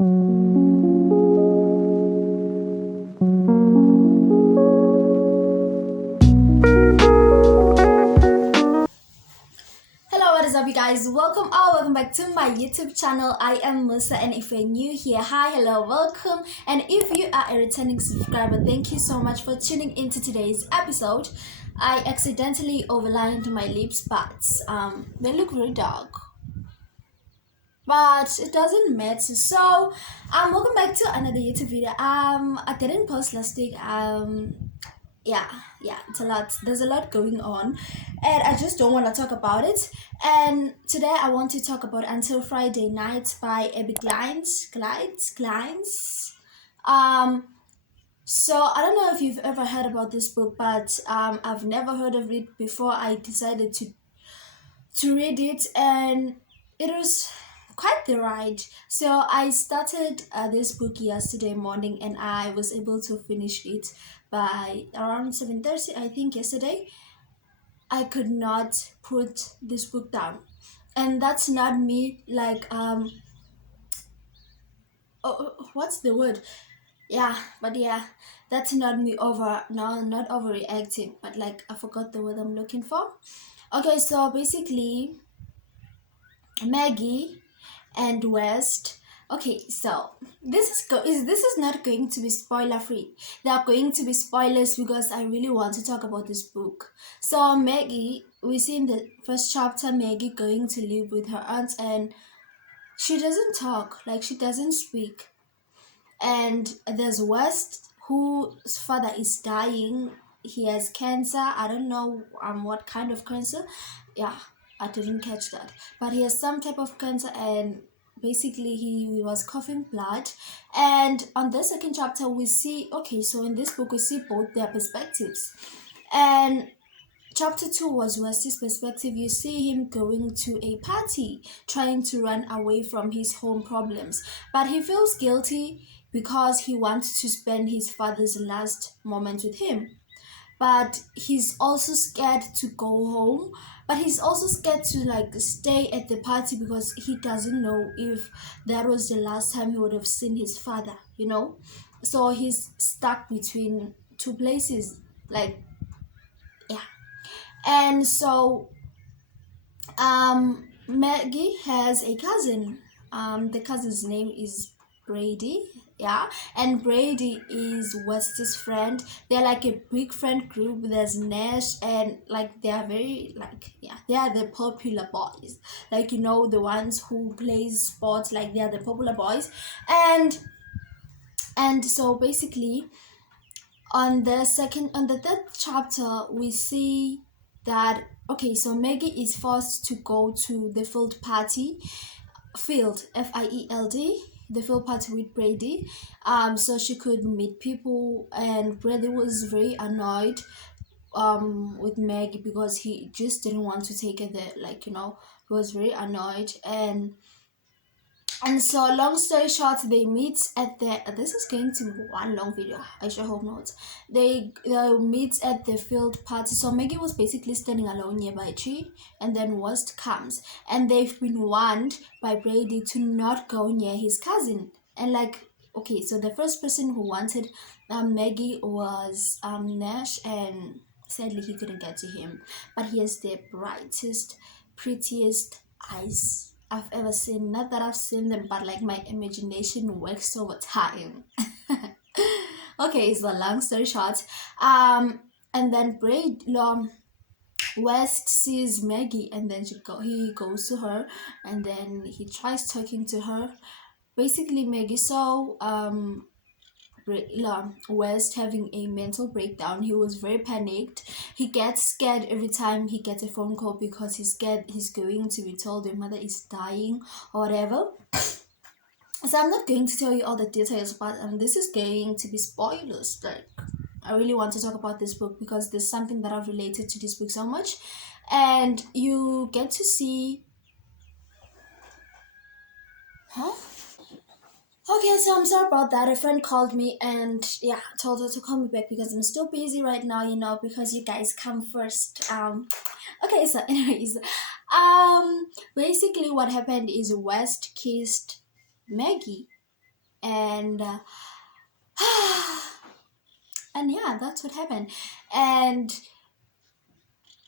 Hello, what is up, you guys? Welcome back to my YouTube channel. I am Musa, and if you're new here, hi, hello, welcome. And if you are a returning subscriber, thank you so much for tuning into today's episode. I accidentally overlined my lips, but they look very dark. But it doesn't matter. So, welcome back to another YouTube video. I didn't post last week. Yeah, it's a lot. There's a lot going on, and I just don't want to talk about it. And today I want to talk about Until Friday Night by Abby Glines. Um, so I don't know if you've ever heard about this book, but I've never heard of it before. I decided to read it, and it was quite the ride. So I started this book yesterday morning, and I was able to finish it by around 7:30, I think, yesterday. I could not put this book down, and that's not me like what's the word? Yeah, but yeah, that's not me over, no, not overreacting, but like I forgot the word I'm looking for. Okay, so basically Maggie and West. Okay, so this is not going to be spoiler free. There are going to be spoilers because I really want to talk about this book. So Maggie, we see in the first chapter Maggie going to live with her aunt, and she doesn't talk, like she doesn't speak. And there's West whose father is dying. He has cancer. I don't know what kind of cancer. Yeah, I didn't catch that. But he has some type of cancer, and basically he was coughing blood. And on the second chapter we see, okay, so in this book we see both their perspectives. And chapter 2 was Westy's perspective. You see him going to a party, trying to run away from his home problems. But he feels guilty because he wants to spend his father's last moments with him. But he's also scared to go home. But he's also scared to like stay at the party because he doesn't know if that was the last time he would have seen his father. So he's stuck between two places. Like, yeah. And so Maggie has a cousin. The cousin's name is Brady. Yeah, and Brady is Westy's friend. They're like a big friend group. There's Nash, and like they are very like, yeah, they are the popular boys. Like, the ones who plays sports. Like, they are the popular boys, and so basically on the third chapter we see that, okay, so Maggie is forced to go to the field FIELD, the field party with Brady, so she could meet people. And Brady was very annoyed with Maggie because he just didn't want to take her there, like, he was very annoyed. And so, long story short, they meet at the. This is going to be one long video. I sure hope not. They meet at the field party. So Maggie was basically standing alone nearby a tree, and then West comes, and they've been warned by Brady to not go near his cousin. And like, okay, so the first person who wanted Maggie was Nash, and sadly he couldn't get to him. But he has the brightest, prettiest eyes I've ever seen. Not that I've seen them, but like my imagination works over time. Okay, so long story short, and then West sees Maggie, and then he goes to her, and then he tries talking to her. Basically, Maggie saw West having a mental breakdown. He was very panicked. He gets scared every time he gets a phone call because he's scared he's going to be told your mother is dying or whatever. So I'm not going to tell you all the details, but this is going to be spoilers. Like, I really want to talk about this book because there's something that I've related to this book so much, and you get to see. Huh? Okay, so I'm sorry about that. A friend called me and yeah, told her to call me back because I'm still busy right now, because you guys come first. Okay, so anyways, basically what happened is West kissed Maggie. and and yeah, that's what happened. And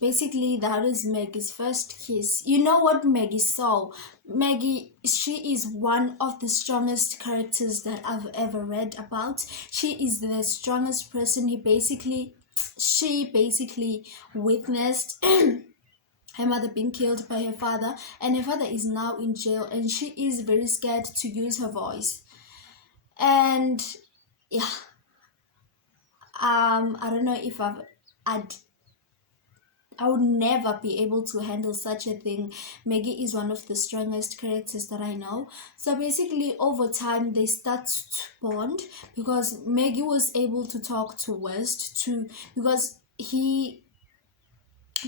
basically that is Maggie's first kiss. You know what Maggie saw? Maggie, she is one of the strongest characters that I've ever read about. She is the strongest person. She basically witnessed her mother being killed by her father, and her father is now in jail, and she is very scared to use her voice. And yeah, I don't know if I'd I would never be able to handle such a thing. Maggie is one of the strongest characters that I know. So basically, over time, they start to bond because Maggie was able to talk to West to because he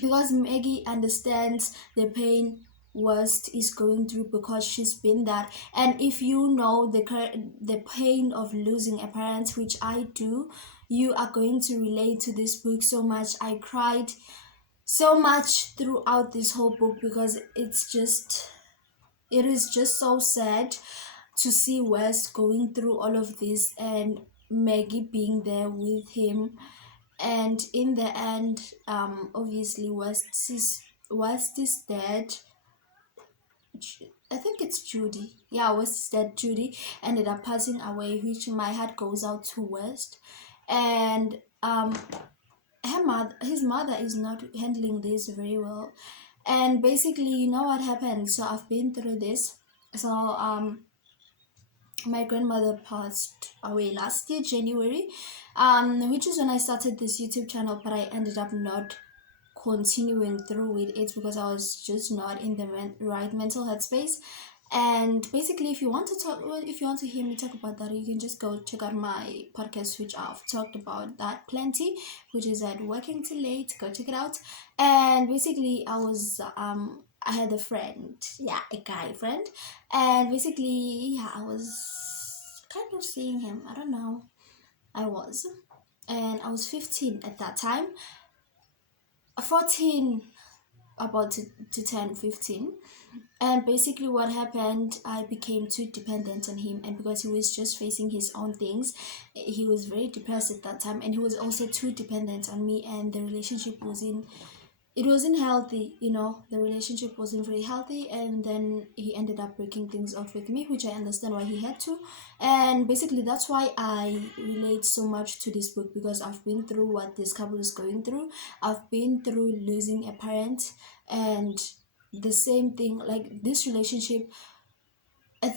because Maggie understands the pain West is going through because she's been that. And if you know the pain of losing a parent, which I do, you are going to relate to this book so much. I cried so much throughout this whole book because it is just so sad to see West going through all of this and Maggie being there with him. And in the end, obviously West is dead. I think it's Judy. Yeah, West's dead. Judy ended up passing away, which my heart goes out to West. And his mother is not handling this very well. And basically, you know what happened? So I've been through this. So my grandmother passed away last year, January, which is when I started this YouTube channel, but I ended up not continuing through with it because I was just not in the right mental headspace. And basically, if you want to hear me talk about that, you can just go check out my podcast, which I've talked about that plenty, which is at Working Too Late. Go check it out. And basically, I had a friend, yeah, a guy friend, and basically, yeah, I was kind of seeing him. I don't know, I was, and I was 15 at that time, 14, about to turn 15. And basically what happened, I became too dependent on him, and because he was just facing his own things, he was very depressed at that time, and he was also too dependent on me, and the relationship wasn't healthy. The relationship wasn't very healthy, and then he ended up breaking things off with me, which I understand why he had to. And basically that's why I relate so much to this book, because I've been through what this couple is going through. I've been through losing a parent, and the same thing, like this relationship at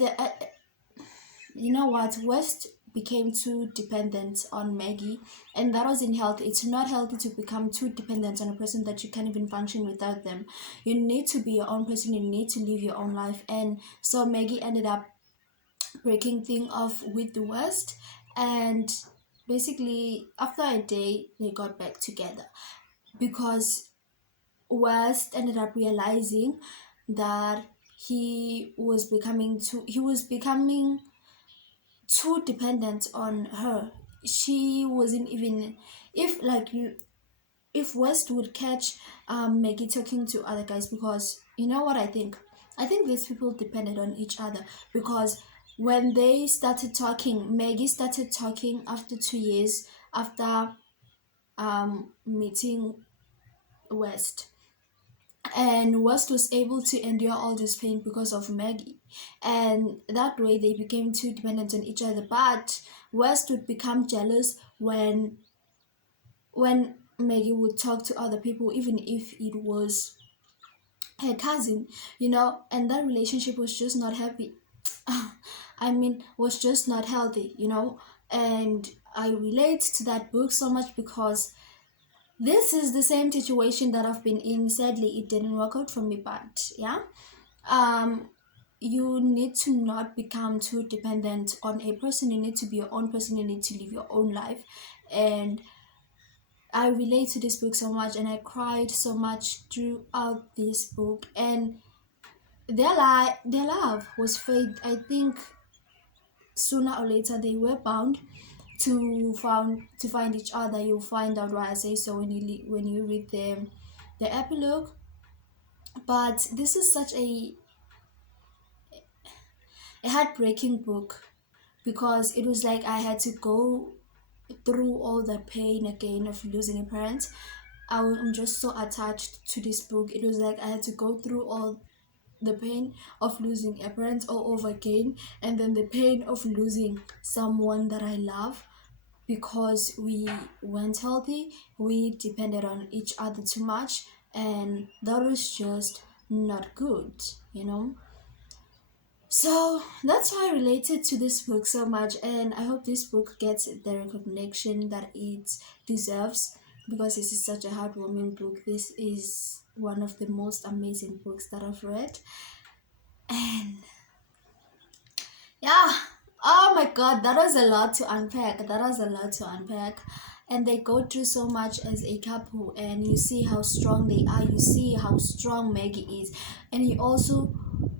you know what, West became too dependent on Maggie, and that wasn't healthy. It's not healthy to become too dependent on a person that you can't even function without them. You need to be your own person, you need to live your own life. And so Maggie ended up breaking thing off with the West, and basically after a day they got back together because West ended up realizing that he was becoming too dependent on her. She wasn't even, if like you if West would catch Maggie talking to other guys, because you know what I think these people depended on each other, because when they started talking, Maggie started talking after 2 years after meeting West, and West was able to endure all this pain because of Maggie, and that way they became too dependent on each other. But West would become jealous when Maggie would talk to other people, even if it was her cousin, and that relationship was just not happy. I mean, was just not healthy. And I relate to that book so much because this is the same situation that I've been in. Sadly, it didn't work out for me, but yeah. You need to not become too dependent on a person. You need to be your own person. You need to live your own life. And I relate to this book so much, and I cried so much throughout this book. And their love was fate. I think sooner or later they were bound to find each other. You'll find out why I say so when you read the epilogue. But this is such a heartbreaking book because it was like I had to go through all the pain again of losing a parent. I'm just so attached to this book. It was like I had to go through all the pain of losing a parent all over again, and then the pain of losing someone that I love, because we weren't healthy, we depended on each other too much, and that was just not good, you know. So that's why I related to this book so much, and I hope this book gets the recognition that it deserves, because this is such a heartwarming book. This is one of the most amazing books that I've read. And yeah, oh my god, that was a lot to unpack. That was a lot to unpack. And they go through so much as a couple, and you see how strong they are. You see how strong Maggie is, and you also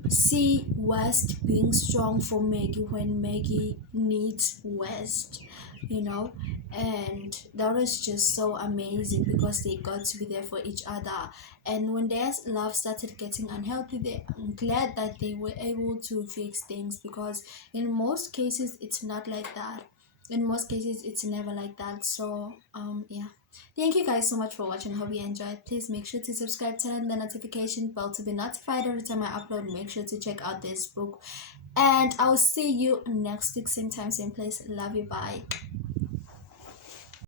see West being strong for Maggie when Maggie needs West, you know. And that was just so amazing because they got to be there for each other. And when their love started getting unhealthy, I'm glad that they were able to fix things, because in most cases it's not like that. In most cases it's never like that. So yeah, thank you guys so much for watching. Hope you enjoyed. Please make sure to subscribe, turn on the notification bell to be notified every time I upload. Make sure to check out this book, and I'll see you next week, same time, same place. Love you. Bye.